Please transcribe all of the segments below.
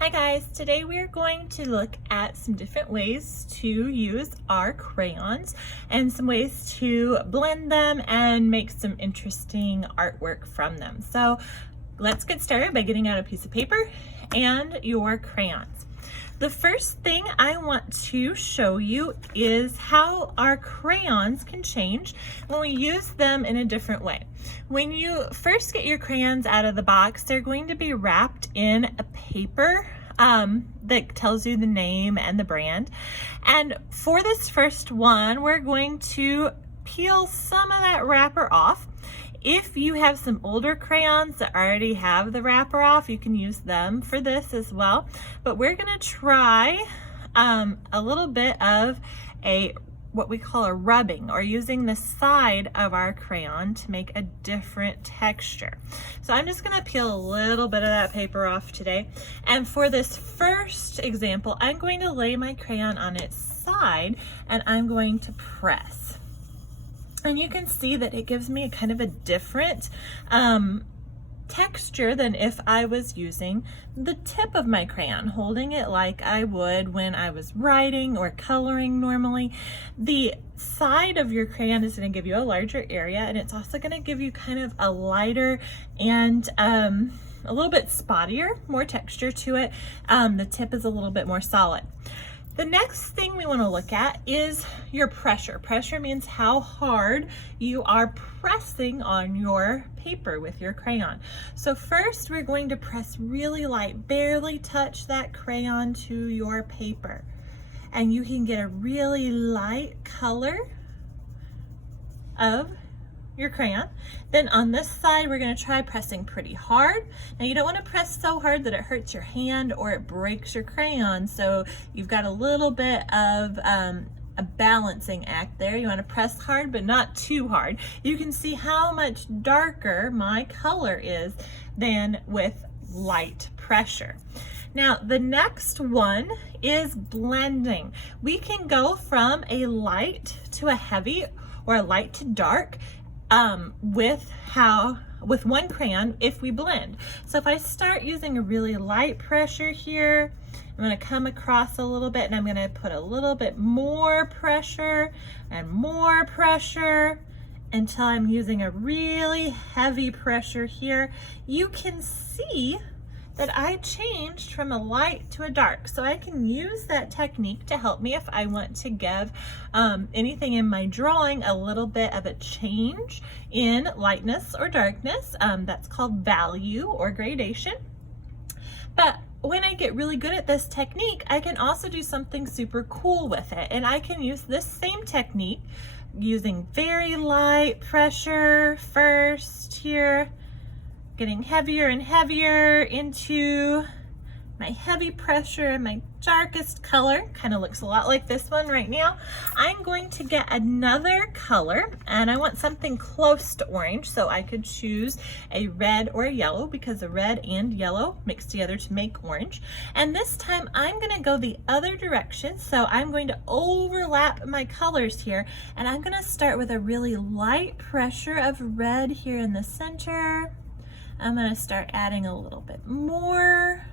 Hi guys, today we are going to look at some different ways to use our crayons and some ways to blend them and make some interesting artwork from them. So let's get started by getting out a piece of paper and your crayons. The first thing I want to show you is how our crayons can change when we use them in a different way. When you first get your crayons out of the box, they're going to be wrapped in a paper that tells you the name and the brand. And for this first one, we're going to peel some of that wrapper off. If you have some older crayons that already have the wrapper off, you can use them for this as well. But we're gonna try a little bit of what we call a rubbing, or using the side of our crayon to make a different texture. So I'm just gonna peel a little bit of that paper off today. And for this first example, I'm going to lay my crayon on its side and I'm going to press. And you can see that it gives me a kind of a different texture than if I was using the tip of my crayon, holding it like I would when I was writing or coloring normally. The side of your crayon is going to give you a larger area, and it's also going to give you kind of a lighter and a little bit spottier, more texture to it. The tip is a little bit more solid. The next thing we want to look at is your pressure. Pressure means how hard you are pressing on your paper with your crayon. So first we're going to press really light, barely touch that crayon to your paper. And you can get a really light color of your crayon. Then on this side, we're going to try pressing pretty hard. Now you don't want to press so hard that it hurts your hand or it breaks your crayon. So you've got a little bit of a balancing act there. You want to press hard, but not too hard. You can see how much darker my color is than with light pressure. Now, the next one is blending. We can go from a light to a heavy or a light to dark with one crayon if we blend. So if I start using a really light pressure here, I'm going to come across a little bit and I'm going to put a little bit more pressure and more pressure until I'm using a really heavy pressure here. You can see that I changed from a light to a dark. So I can use that technique to help me if I want to give anything in my drawing a little bit of a change in lightness or darkness. That's called value or gradation. But when I get really good at this technique, I can also do something super cool with it. And I can use this same technique using very light pressure first here, getting heavier and heavier into my heavy pressure and my darkest color. Kind of looks a lot like this one right now. I'm going to get another color, and I want something close to orange, so I could choose a red or a yellow, because the red and yellow mix together to make orange. And this time I'm going to go the other direction, so I'm going to overlap my colors here, and I'm going to start with a really light pressure of red here in the center. I'm going to start adding a little bit more,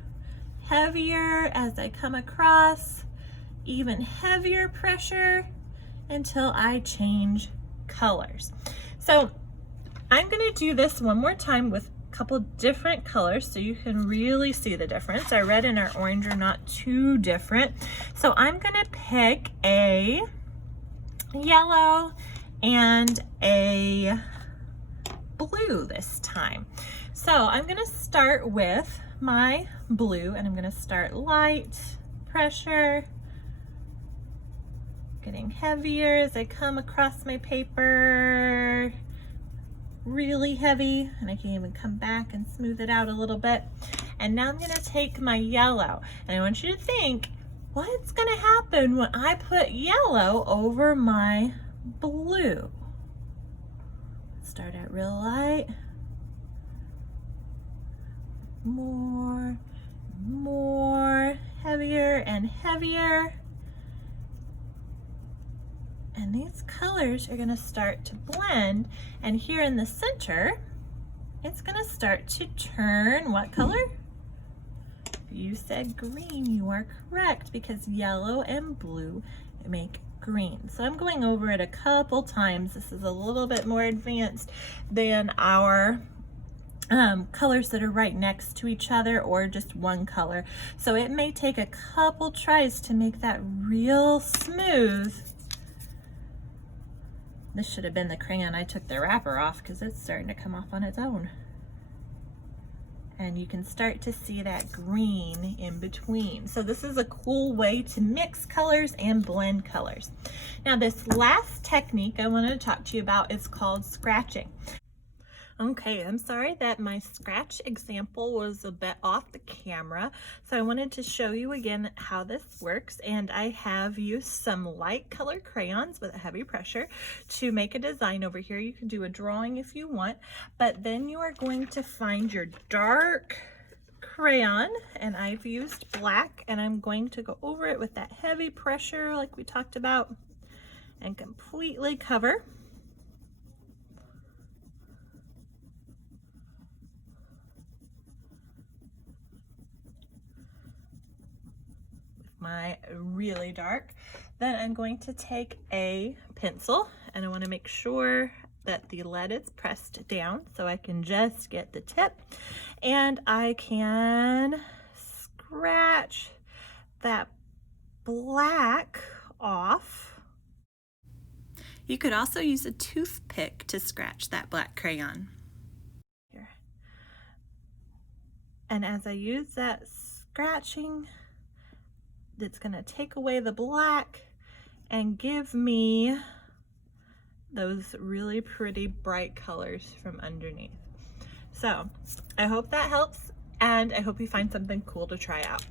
heavier as I come across, even heavier pressure until I change colors. So I'm going to do this one more time with a couple different colors so you can really see the difference. Our red and our orange are not too different. So I'm going to pick a yellow and a blue this time. So I'm going to start with my blue, and I'm going to start light pressure, getting heavier as I come across my paper, really heavy, and I can even come back and smooth it out a little bit. And now I'm going to take my yellow, and I want you to think, what's going to happen when I put yellow over my blue? Start out real light. More, heavier and heavier. And these colors are going to start to blend, and here in the center, it's going to start to turn what color? you said green, you are correct, because yellow and blue make green. So I'm going over it a couple times. This is a little bit more advanced than our colors that are right next to each other, or just one color. So it may take a couple tries to make that real smooth. This should have been the crayon I took the wrapper off, because it's starting to come off on its own. And you can start to see that green in between. So this is a cool way to mix colors and blend colors. Now this last technique I want to talk to you about is called scratching. Okay, I'm sorry that my scratch example was a bit off the camera. So I wanted to show you again how this works. And I have used some light colored crayons with a heavy pressure to make a design over here. You can do a drawing if you want, but then you are going to find your dark crayon, and I've used black, and I'm going to go over it with that heavy pressure like we talked about and completely cover. My really dark. Then I'm going to take a pencil, and I want to make sure that the lead is pressed down so I can just get the tip, and I can scratch that black off. You could also use a toothpick to scratch that black crayon. Here. And as I use that scratching, it's going to take away the black and give me those really pretty bright colors from underneath. So I hope that helps, and I hope you find something cool to try out.